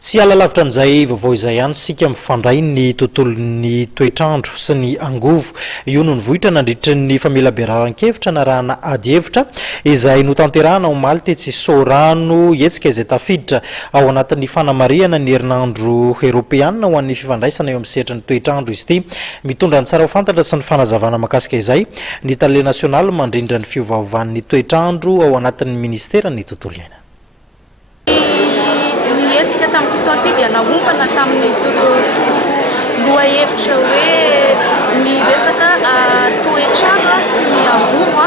Tsy alalavitra amin'izay vaovao izay ihany sika mifandray ny tontolon'ny toetrandro sy ny angovo. Io no nivohitra nandritra ny famelabeararan-kevitra na rahana ady hevitra izay notanterahana omaly tetsy Sorano hetsika izay tafiditra ao anatin'ny fanamariana ny herinandro eropeanina ho an'ny fifandraisana eo amin'ny sehatra ny toetrandro izy ity. Mitondra ny tsara ho fantatra sy ny fanazavana mahakasika izay ny tale nasionaly mandrindra ny fiovaovan'ny toetrandro ao anatin'ny ministeran'ny tontolo iainana. Tsika tamin'ny fotoana ity dia naombana tamin'ny lohahevitra hoe ny resaka toetrandro sy ny angovo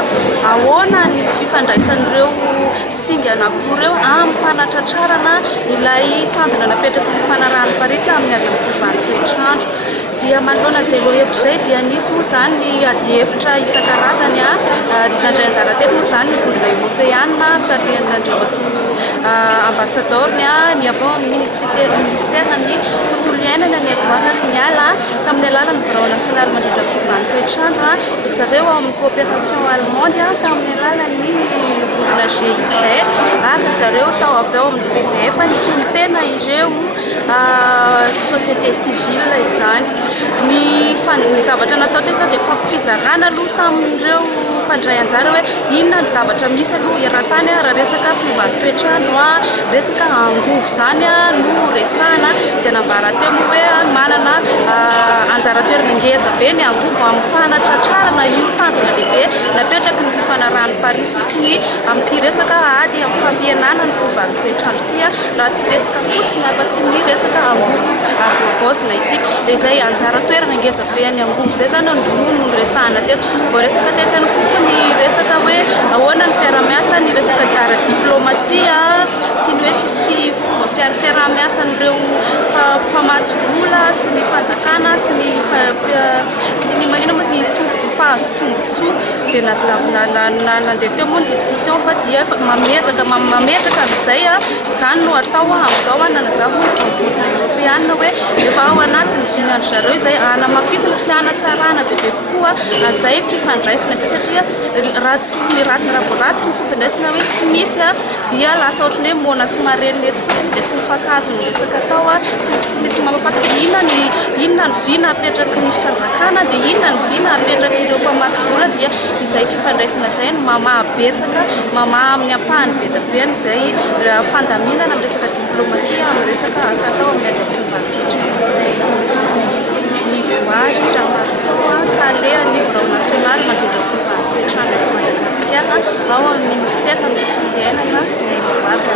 ahoana ny fifandraisan'ireo singa anankiroa amin'ny fanatratrarana ilay tanjona napetraka ny fanarahan'ny Paris amin'ny ady amin'ny fiovan'ny toetrandro. Dia manoloana izay lohahevitra izay dia nisy moa izany ny ady hevitra isan-karazany nandray anjara teto moa izany ny volana eropeanina tarihana ambassadorny ny avao ministerany tontolo iainana ny avoakany miala tamin'ny alalan'ny birao nasionaly mandrindra fiovan'ny toetrandro zareo amin'ny coopération allemande tamin'ny alalan'ny vorona GIZ ary zareo tao avy ao amin'ny WWF nisolo tena ireo société civile izany ny zavatra natao teto dia fampifizarana aloha tamin'ireo mpandray anjara hoe inona ny zavatra misy aloha eran-tany raha resaka fiovan'ny toetrandro resaka angovo zany no resahana dia nambara teo moa hoe manana anjara toerana ngeza be ny angovo amin'ny fanatratrarana io tanjona lehibe napetraky ny fifanarahan'ny Paris sy ny amin'ity resaka ady amin'ny fampihenana ny fiovan'ny toetrandro ity raha tsy resaka fotsiny afa tsy ny resaka angovo avoavaozina isika dia izay anjara toerana ngeza be ny angovo zay zany no resahana teto vao resaka teto ihany koa ny resaka hoe ahoana ny fiaramiasa ny resaka ara-diplomasia sy ny hoe fomba fiaramiasan'ireo mpamatsy vola sy ny fanjakana sy ny magnino moa ny mpahazo tombotsoa dia nandeha teo moa ny discussion fa dia mametraka amin'izay izany no atao amin'izao nanazava volana eropeanina hoe efa ao anatin'ny vinandry zareo izay anamafisana sy anatsarana bebe kokoa azay fifandraisana izay satria ratsy ratsy ny fifandraisana hoe tsy misy dia lasa ohatrany hoe mona sy marenety fotsiny dia tsy mifakazo ny resaka atao tsy misy mampafantatra inona ny vy napetraky ny fanjakana dia inona ny vy napetraky ireo mpamatsy vola dia izay fifandraisana izay no mamabetsaka amin'ny ampahany be da be izay fandaminana amin'ny resaka diplomasia amin'ny resaka asa atao amin'ny ady fiovan'ny toetrandro izay ny voage Jean-Marceau talehan'ny birao nasionaly mandrindra fiovan'ny toetrandro eto Madagasikara ao amin'ny ministera ny tontolo iainana ny voage